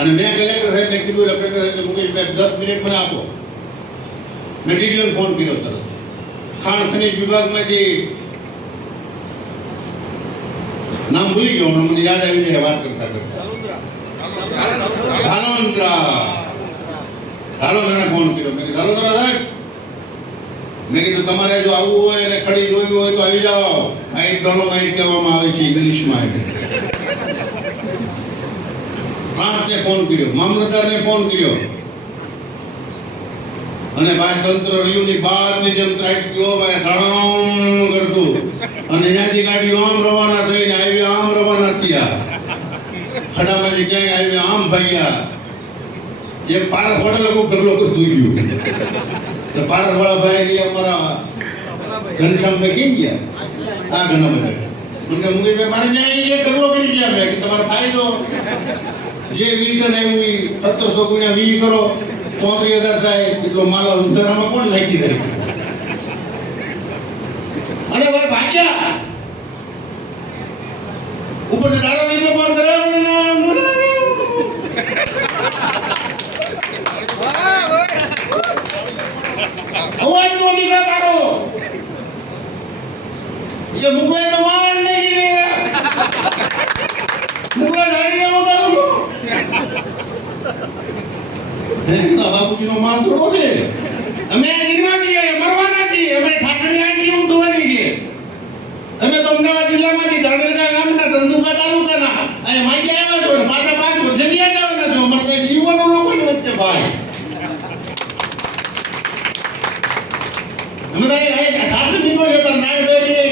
અને મેં કલેક્ટર સાહેબને કીધું એટલે કલેક્ટર સાહેબ મુકેશભાઈ 10 મિનિટ મને આપો. મેં ડીડીઓને ફોન કર્યો તરત. ખાણ ખનીજ વિભાગમાંથી નામ ભૂલી ગયો, મને યાદ આવી જાય વાત કરતા કરતા. ધાલોદરાને ફોન કર્યો. મેં કીધું ધાલોદરા સાહેબ, મેં કીધું તમારે જો આવવું હોય અને ખડી જોવી હોય તો આવી જાઓ. માઇટ ડોલોમાઇટ કહેવામાં આવે છે ઇંગ્લિશમાં. પ્રાંતને ફોન કર્યો, મામલતદારને ફોન કર્યો અને ભાઈ તંત્ર રહ્યુંની બાદની જેમ ત્રાટ ગયો ભાઈ ધડામ કરતું અને ત્યાંથી ગાડીઓ આમ રવાના થઈને હાઈવે આમ રવાના થયા. ખડામાંથી ક્યાંક હાઈવે આમ ભાગ્યા. એ પારસ વાળા લોકો ઢગલો કરતું ગયું. તો પારસ વાળા ભાઈ અમારા ઘનશ્યામભાઈ કેમ ગયા? આ ઘનાભાઈ મને મુકેશભાઈ મારે ત્યાં એ ઢગલો કરી ગયા. મેં કે તમારો ફાયદો જે વીકન આવ્યું 1700 ગુણ્યા 20 કરો 33,000 થાય. એટલો માલ અંધારામાં કોણ નાખી દે? અને ભાઈ ભાગ્યા ઉપર દાડા લઈને પણ કરાવ્યો. અવાજ નો નીકળે પાડો. એ મુગલાઈ તો માર નહીં. મુગલાઈ ધારી નો દાડો. બાપુજી નો માલ થોડો છે. અમે જીવવા છીએ, મરવાના છીએ. અમે ઠાકડી આંટી હું ધોવાની છે. તમે તો અમદાવાદ જિલ્લામાંથી ધાંગધ્રા ગામના ધંધુકા તાલુકાના અહીં માજી આવ્યા છો ને પાછા 5 વર્ષે બિયા જવાના છો. અમારે કઈ જીવવાનું લોકોની વચ્ચે ભાઈ. અમે તો ઠાકડી નીકળો છે તાર નાય બેરી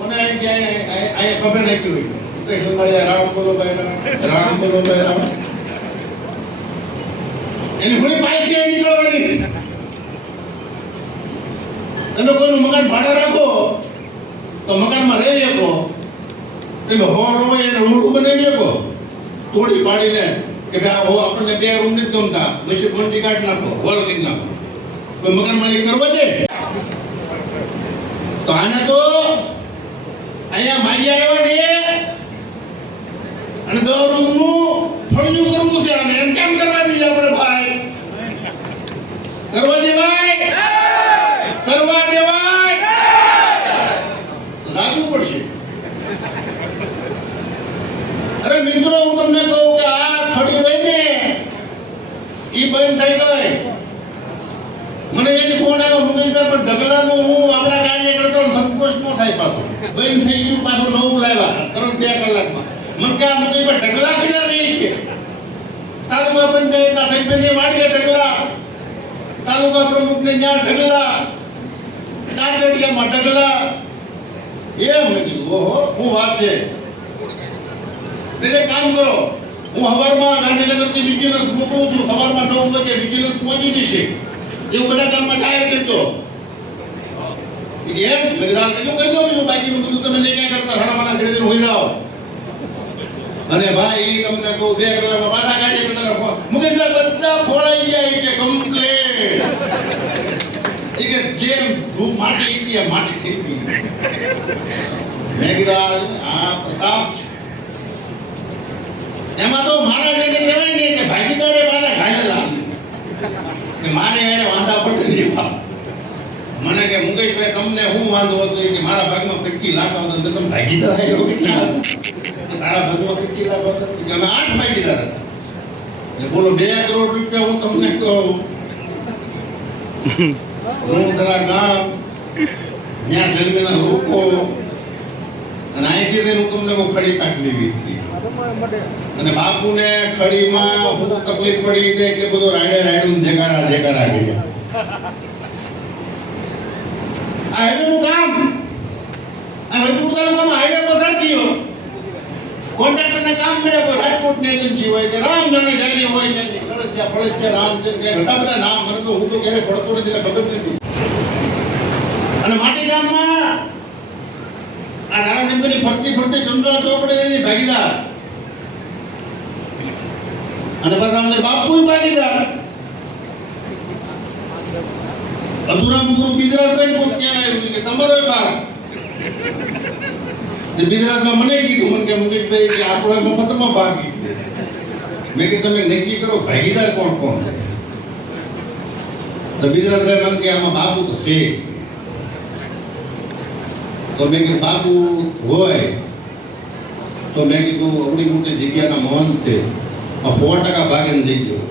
મને અહીં ખબર નાખી હોય કે રામ બોલો ભાઈ રામ બોલો ભાઈ રામ. એની થોડી પાઇકી નીકળવાની. તમે કોઈનું મકાન ભાડે રાખો તો મકાનમાં રહી શકો. તમે હોર હોય એને રૂડું બનાવી શકો તોડી પાડીને કે ભાઈ આપણને 2 રૂમ નથી ગમતા પછી કોન્ટી કાઢ નાખો, હોલ કરી નાખો. કોઈ મકાન માલિક કરવા દે? તો આને તો અહીંયા માજી આવ્યા છે અને 10 રૂમનું ફળિયું કરવું છે. અને એમ કેમ કરવા દઈએ આપણે ભાઈ? કરવા દેવાય? કરવા દેવાય? લાગવું પડશે. અરે મિત્રો, હું તમને કહું કે આ ખડી લઈને ઈ બંધ થઈ ગઈ. મને એની ફોન આવ્યો મુકેશભાઈ પણ ઢગલાનું હું આપણા કાર્યકર્તાઓને સંતોષ ન થાય. પાછું બંધ થઈ ગયું, પાછું નવું લાવ્યા તરત 2 કલાકમાં. મને કે આ મુકેશભાઈ ઢગલા કેટલા લઈ ગયા? તાલુકા પંચાયતના સભ્યને વાડીએ ઢગલા, તાલુકા પ્રમુખને ત્યાં ઢગલા, દાંતડિયામાં ઢગલા. એમ મેં કીધું ઓહો હું વાત છે. એટલે કામ કરો, હું સવારમાં ગાંધીનગરથી વિજિલન્સ મોકલું છું. સવારમાં 9 વાગે વિજિલન્સ પહોંચી જશે. એવું બધા ગામમાં જાહેર કરતો. એમ મેં કેટલું કરી દો બીજું બાકીનું બધું તમે નહીં ક્યાં કરતા હણામાના ઘરે હોય જાઓ. અને ભાઈ તમને કહું 2 કલાકમાં પાછા કાઢી કરતા મુકેશભાઈ બધા ફોડાઈ ગયા. કે કમ્પ્લેટ કે જેમ ધૂપ માટી ઇન્ડિયા માટી થઈ ગઈ. મેં કીધું આ પ્રતાપ છે. એમાં તો મારા જેને કહેવાય ને કે ભાગીદારે પાછા ઘાયલા કે મારે એને વાંધા પડે નહીં. મને કે મુકેશભાઈ તમને શું વાંધો હતો કે મારા ભાગમાં 25 લાખ આવતા તમે ભાગીદાર આવ્યો કેટલા હતા? તારા ભાગમાં 25 લાખ આવતા કે અમે 8 ભાગીદાર હતા. એટલે બોલો 2 કરોડ રૂપિયા હું તમને કહું. હું તારા ગામ ત્યાં જન્મેલા લોકો અને અહીંથી હું તમને ખડી કાઢી લેવી હતી. અને બાપુને ખડીમાં હું તકલીફ પડી હતી એટલે બધો રાડું જેકારા ગયા. આ હાઈવેનું કામ આ રાજકોટ તાલુકામાં હાઈવે પસાર થયો. કોન્ટ્રાક્ટરને કામ મળ્યા કોઈ રાજકોટની એજન્સી હોય કે રામ જાણે જાણી હોય કે ફળસિયા રામ છે કે ઘણા બધા નામ મને તો હું તો ક્યારે પડતો નથી એટલે ખબર નથી. અને માટી ગામમાં આ ધારાસભ્યની ફરતી ચંદ્રા ચોપડે ભાગીદાર અને બધા અંદર બાપુ ભાગીદાર. અધુરામપુર બિજરાજભાઈ કોટ ક્યાં આવ્યું કે તમારો ભાગ. બિજરાજમાં મને કીધું મને કે મુકેશભાઈ કે આપણે મફતમાં ભાગી મેં કીધું તમે નક્કી કરો ભાગીદાર કોણ કોણ છે. તો ગુજરાતભાઈ મને કે આમાં બાપુ તો છે. તો મેં કીધું બાપુ હોય તો મેં કીધું અવડી મોટી જગ્યાના મહંત છે, 100% ભાગીને દઈ ગયો.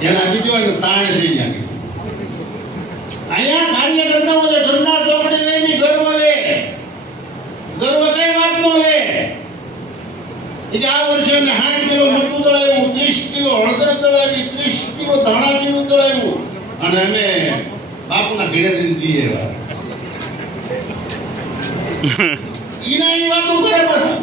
એના બીજો હોય તો તાણ થઈ જાય. અહીંયા કાર્યકર્તાઓ જે ઠંડા ચોકડી લઈને ગર્વ લે, ગર્વ કઈ વાતનો લે? એટલે આ વર્ષે અમે 60 કિલો મરચું દળાવ્યું, 30 કિલો હળદર દળાવી, 30 કિલો ધાણા જીરું દળાવ્યું, અને અમે બાપુના ઘરેથી દઈએ એવા. ઈ વાતો કરે પાછા.